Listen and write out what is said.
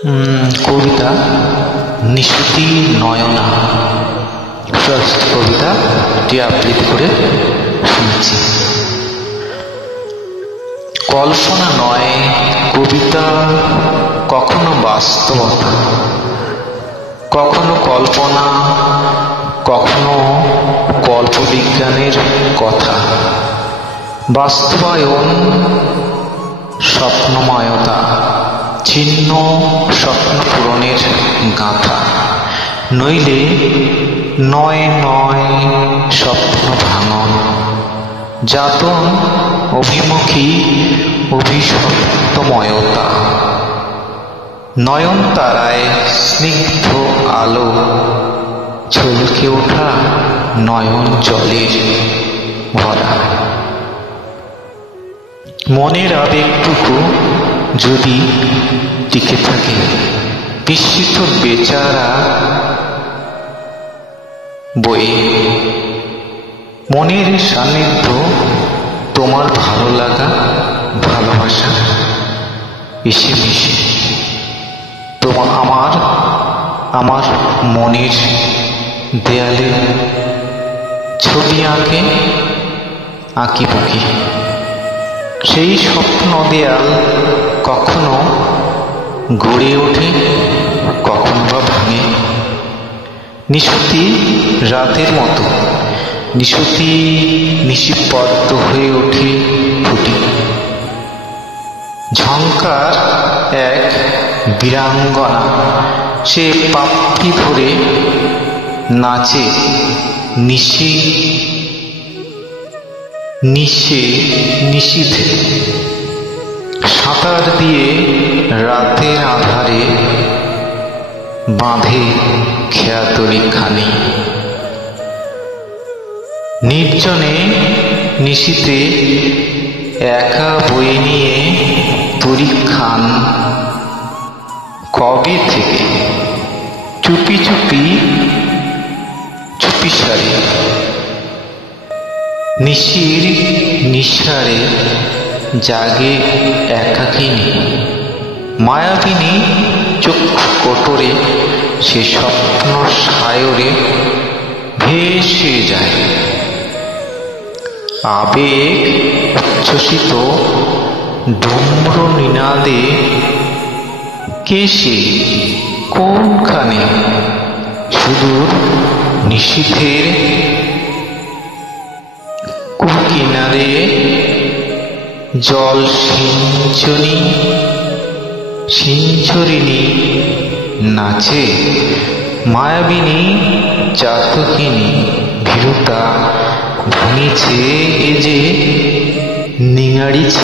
কবিতা নিশুতি Nayana. First কবিতাটি আবৃত্তি করে শুনছি। কল্পনা নয় কবিতা, কখনো বাস্তবতা, কখনো কল্পনা, কখনো কল্পবিজ্ঞানের কথা। বাস্তবায়ন স্বপ্নময়তা, ছিন্ন স্বপ্ন পূরণের গাঁথা। নইলে নয় নয় স্বপ্ন ভাঙন, যাতন অভিমুখী অভিশপ্তময়তা। নয়নতারায় স্নিগ্ধ আলো, ছলকে ওঠা নয়ন জলের ভরা। মনের আবেগটুকু যদি টিকে থাকে, বিস্মিত বেচারা বয়ে। মনের সান্নিধ্য, তোমার ভালো লাগা ভালোবাসা এসে মিশে আমার মনের দেয়ালে ছবি আঁকি বুকি। সেই স্বপ্ন দেয়াল কখনো গড়ে ওঠে, কখনো বা ভাঙে। নিশুতি রাতের মতো নিশুতি নিশিপদ্ম হয়ে ওঠে ফুটি। ঝঙ্কার এক বীরাঙ্গনা, সে পাপড়ি ধরে নাচে নিশীথে। সাঁতার দিয়ে রাতের আধারে বাঁধে খেয়াতরি খানি। নির্জনে নিশীথে একা বয়ে নিয়ে তরি খান। কবে থেকে চুপি সারে নিশির নিঃসারে জাগে একাকিনী। মায়াবিনী চক্ষু কোটরে সে স্বপ্ন সায়রে ভেসে যায়। আবেগ উচ্ছ্বসিত ডমর নিনাদে কে সে, কোনখানে? সুদূর নিশীথের কুকিনারে জল সিঞ্চরিণী নাচে। মায়াবিনী চাতকিনী ভীরুতা ভাঙিছে এ যে নিঙাড়ি।